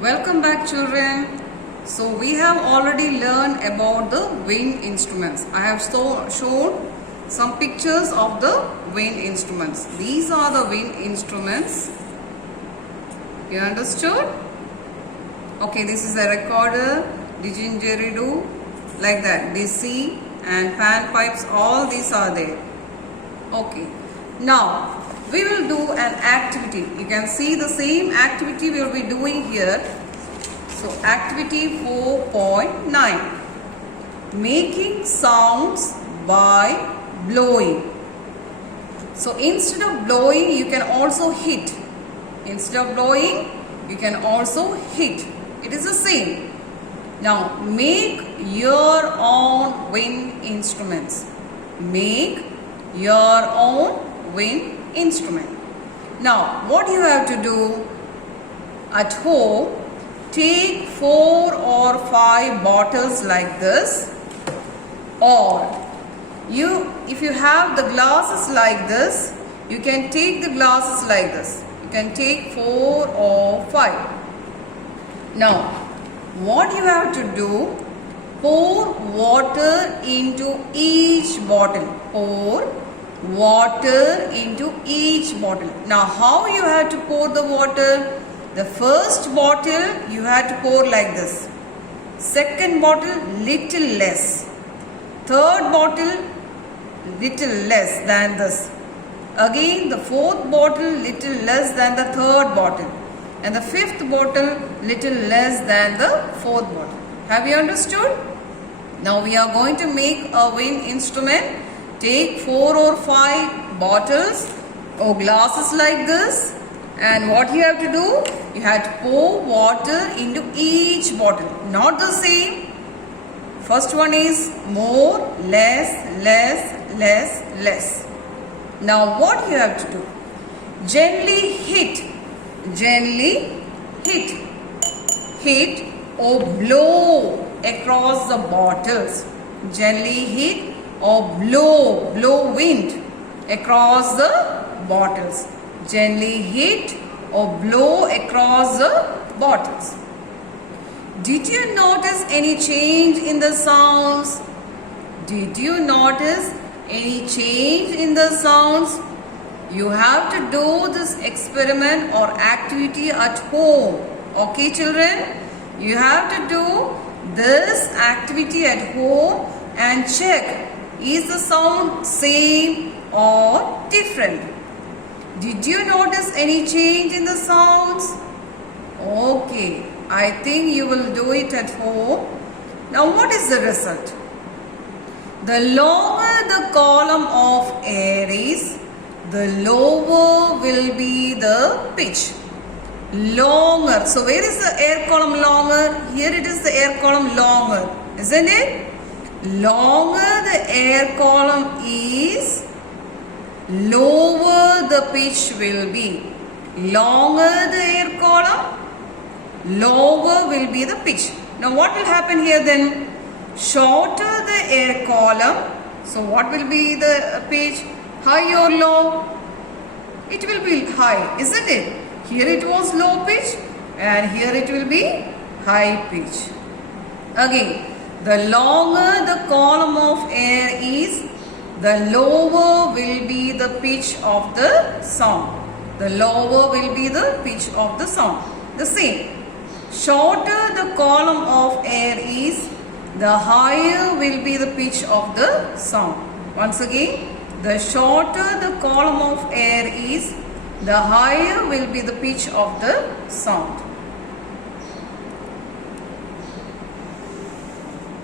Welcome back, children. So we have already learned about the wind instruments. I have shown some pictures of the wind instruments. These are the wind instruments. You understood? Okay, this is a recorder, didgeridoo, like that. DC and pan pipes, all these are there. Okay. Now we will do an activity. You can see the same activity we will be doing here. So activity 4.9, making sounds by blowing. So instead of blowing, you can also hit. Instead of blowing, you can also hit. It is the same. Now make your own wind instruments. Make your own wind instrument. Now what you have to do at home, take 4 or 5 bottles like this, or if you have the glasses like this, you can take the glasses like this. You can take 4 or 5. Now what you have to do, pour water into each bottle. Pour water into each bottle. Now how you have to pour the water? The first bottle you have to pour like this. Second bottle little less. Third bottle little less than this. Again the fourth bottle little less than the third bottle. And the fifth bottle little less than the fourth bottle. Have you understood? Now we are going to make a wind instrument. Take 4 or 5 bottles or glasses like this, and what you have to do, you have to pour water into each bottle, not the same. First one is more, less, less, less, less. Now what you have to do, gently hit or blow across the bottles. Gently hit or blow wind across the bottles. Gently hit or blow across the bottles. Did you notice any change in the sounds? Did you notice any change in the sounds? You have to do this experiment or activity at home. Okay, children? You have to do this activity at home and check, is the sound same or different? Did you notice any change in the sounds? Okay, I think you will do it at home. Now what is the result? The longer the column of air is, the lower will be the pitch. Longer. So where is the air column longer? Here it is the air column longer, isn't it? Longer the air column is, lower the pitch will be. Longer the air column, lower will be the pitch. Now what will happen here then? Shorter the air column, so what will be the pitch? High or low? It will be high, isn't it? Here it was low pitch and here it will be high pitch. Again, the longer the column of air is, the lower will be the pitch of the sound. The lower will be the pitch of the sound. The same. Shorter the column of air is, the higher will be the pitch of the sound. Once again, the shorter the column of air is, the higher will be the pitch of the sound.